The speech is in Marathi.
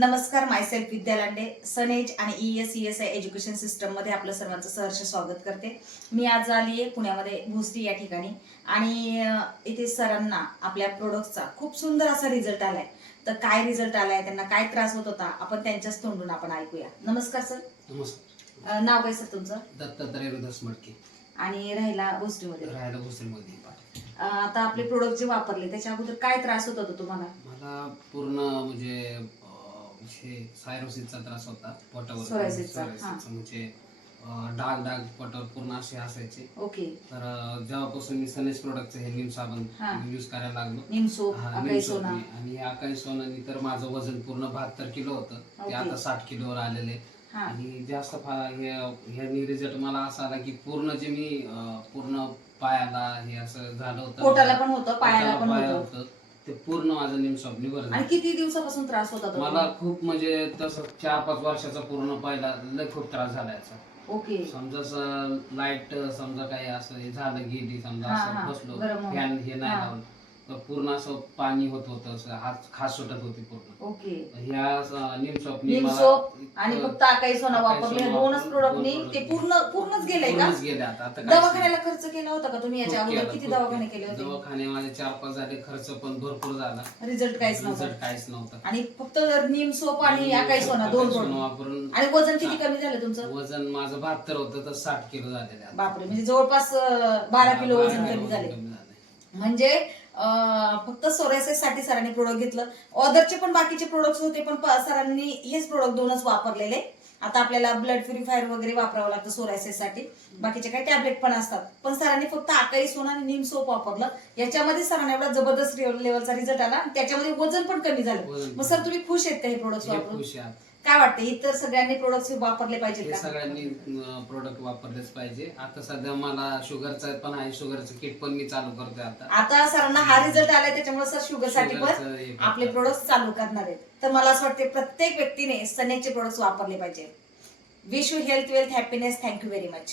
नमस्कार मायसेल्फ विद्या लांडे. सनेज आणि E S E S I education सिस्टममध्ये आपलं सर्वांचं सहर्ष स्वागत करते. मी आज आली आहे पुण्यामध्ये भोसरी या ठिकाणी. आणि इथे सरांना आपल्या प्रोडक्टचा खूप सुंदर असा रिझल्ट आलाय. तर काय रिझल्ट आलाय त्यांना काय त्रास होत होता आपण त्यांच्याच तोंडून आपण ऐकूया. नमस्कार सर नमस्कार. नाव काय सर तुमचं? दत्तात्रय रुदास मडके. आणि राहिला भोसरीमध्ये. राहायला भोसरीमध्ये. आता आपले प्रोडक्ट जे वापरले त्याच्या अगोदर काय त्रास होत होता तुम्हाला? मला पूर्ण म्हणजे हे सायरोसिसचा त्रास होता पोटावर. म्हणजे अं, डाग डाग पोटावर पूर्ण असे असायचे ओके. तर अं, जेव्हापासून मी सनेज प्रोडक्टचं हे निम साबण. यूज करायला लागलो. हा, अकाई निम सोना. सोपनी. आणि या काही सोनानी तर माझं वजन पूर्ण बहात्तर किलो होतं. ते ओके. आता साठ किलोवर आलेले. हा. आणि जास्त फा हे ह्यानी रिझल्ट मला असा आला की पूर्ण जे मी अं, पूर्ण पायाला हे असं झालं होतं. पोटाला पण होतं पायाला पण होतं. ते पूर्ण माझं निम स्वप्नी बरं आणि किती दिवसापासून त्रास होता मला खूप म्हणजे तसं चार पाच वर्षाचा पूर्ण पहिला लय खूप त्रास झाला याचा ओके समजा लाइट समजा काही असं हे झालं गेली समजा हा, हा. असं बसलो गरम होऊन. फॅन हे नाही हा. लावलं तर पूर्ण असं पाणी होत होतं असं हात खास सुटत होती पूर्ण. ओके. ह्या निम सोप आणि फक्त आकाई सोना वापरले दोनच प्रोडक्टनी ते. पूर्ण पूर्णच गेलंय का? गेले आता. दवाखान्याला खर्च केला होता का तुम्ही याच्या अगोदर? किती दवाखाने केलं. होते? दवाखाने माझे चार पाच झाले खर्च पण भरपूर झाला. रिझल्ट काहीच नव्हता. रिझल्ट काहीच नव्हता. आणि फक्त निम सोप आणि आकाई सोना दोन सोना वापरून आणि वजन किती कमी झालं तुमचं? वजन माझं बहात्तर होतं तर साठ किलो झालेलं आहे. बापरे म्हणजे जवळपास अं, बारा किलो वजन कमी झाले. म्हणजे फक्त सोरायसिससाठी सरांनी प्रोडक्ट घेतलं. ऑदरचे पण बाकीचे प्रोडक्ट होते पण सरांनी हेच प्रोडक्ट दोनच वापरलेले. आता आपल्याला ब्लड प्युरिफायर वगैरे वापरावं लागतं सोरायसिससाठी. बाकीचे काही टॅबलेट पण असतात. पण सरांनी फक्त आकाई सोना आणि निम सोप वापरलं. याच्यामध्ये सरांना एवढा जबरदस्त लेवलचा रिझल्ट आला. त्याच्यामध्ये वजन पण कमी झालं. मग सर तुम्ही खुश आहेत का हे प्रोडक्ट वापरून. काय वाटतं? इतर सगळ्यांनी प्रोडक्ट वापरले पाहिजेत हे का? सगळ्यांनी प्रोडक्ट वापरलेच पाहिजे. आता सध्या मला शुगरचं पण आहे शुगरचं किट पण मी चालू करतोय आता. आता सरांना हा रिझल्ट आलाय त्याच्यामुळे सर शुगरसाठी पण शुगरचं हे करतोय. आपले प्रोडक्ट चालू करणार आहेत. तर मला असं वाटते प्रत्येक व्यक्तीने सनेचे प्रोडक्ट वापरले पाहिजे. Wish you health wealth happiness thank you very much